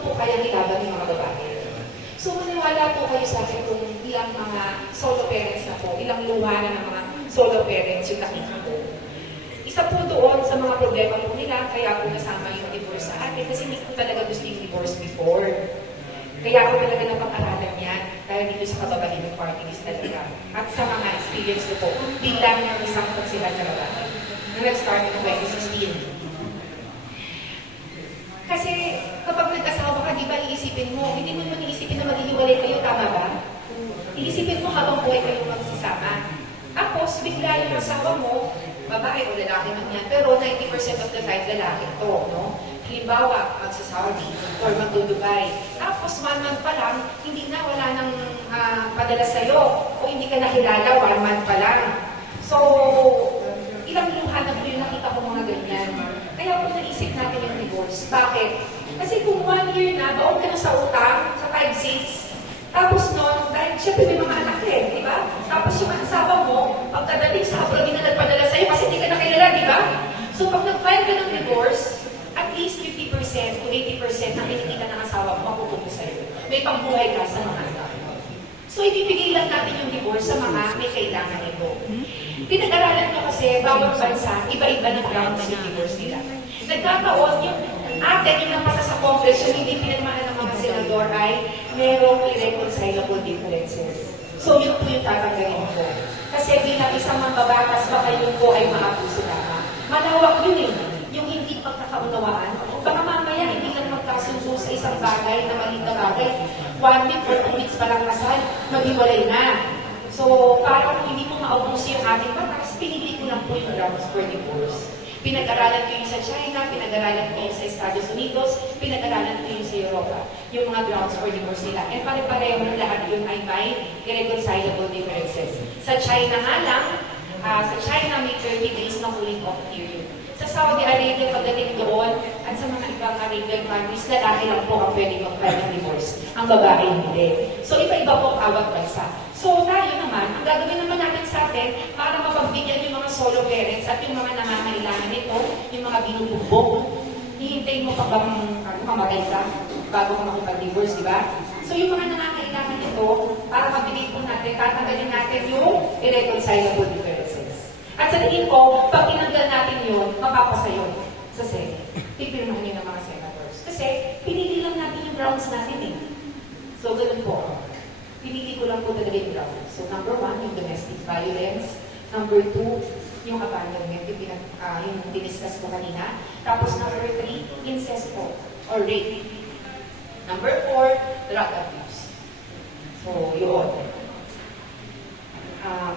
po kaya nilaban ng mga babae? So maniwala po kayo sa akin kung ilang mga solo parents na po, ilang luha na ng mga solo parents yung nakita ko. Isa po doon sa mga problema po nila, kaya po nasama yung divorce sa atin kasi hindi ko talaga gusto yung divorce before. Kaya ako talaga napag-aralan yan dahil dito sa kababalin ng party list talaga. At sa mga experience ko po, bilang ng isang konsilan na babae na nag-start noong 2016. Kasi di ba iisipin mo, hindi mo naman iisipin na maghihiwalay kayo, tama ba? Iisipin mo habang buhay kayo magsasama. Tapos, bigla yung asawa mo, babae o lalaki man yan, pero 90% of the time lalaki to, no? Halimbawa, magsa-Saudi or magdudubay. Tapos, one month pa lang, hindi na, wala nang ah, padala sa'yo. O hindi ka nakilala, one month pa lang. So, ilang luha na po yung nakita ko mga ganyan. Kaya po naisip natin yung divorce. Bakit? Year na, baon ka na sa utang, sa 5-6, tapos noon, dahil syempre may mga anak eh, di ba? Tapos yung asawa mo, pagkadating sa abroad, hindi na nagpadala sa'yo kasi hindi ka nakilala, di ba? So pag nag-file ka ng divorce, at least 50% to 80% ng kinikita ng asawa mo mapupunta sa'yo. May pangbuhay ka sa mga anak. So, ibibigay lang natin yung divorce sa mga may kailangan ito. Pinag-aralan ko kasi bawat bansa, iba-iba ng grounds yung divorce nila. Nagkataon yung atin, yung napasa sa Congress, yung hindi ng mga senador ay merong irreconcilable differences. So, yun po yung tatanggalin ko. Kasi bilang isang mambabatas, baka yun po ay maabuso lamang. Malawak yun eh. Yung hindi pagkakaunawaan. Baka mamaya hindi lang magkasundo sa isang bagay na maliit na bagay. One week or two weeks pa lang kasal, maghiwalay na. So, parang hindi mo maubos yung ating batas, pinili ko lang po yung grounds for divorce. Pinag-aralan ko yung sa China, pinag-aralan ko sa Estados Unidos, pinag-aralan ko yung sa Europa, yung mga grounds for divorce nila. And pare-pareho ng lahat yun ay may irreconcilable differences. Sa China nga lang, ah, sa China may 30 days na cooling off period. Sa Saudi Arabia, pagdating doon, at sa mga ibang Arabian countries, lalaki lang po ang pwede mag-file ng divorce. Ang babae hindi. So, iba-iba po ang awat bansa. So, tayo naman, ang gagawin naman natin sa atin para mapagbigyan yung mga solo parents at yung mga nangangailangan nito, yung mga binubugbog, hihintayin mo pa bang ano, mamatay ka bago ka makipag-divorce, di ba? So, yung mga nangangailangan nito, para mabigay po natin, tatanggalin natin yung irreconcilable differences. At sa tingin ko, pag tinanggal natin yun, mapapasayo sa Senate. Pipirmahan yun ng mga senators. Kasi, pinili lang natin yung grounds natin eh. So, ganun po pinili ko lang po talaga yung ground. So, number one, yung domestic violence. Number two, yung abandonment, yung, pinag, uh, yung diniscuss ko kanina. Tapos number three, incest po, or rape. Number four, drug abuse. So, yun. Um,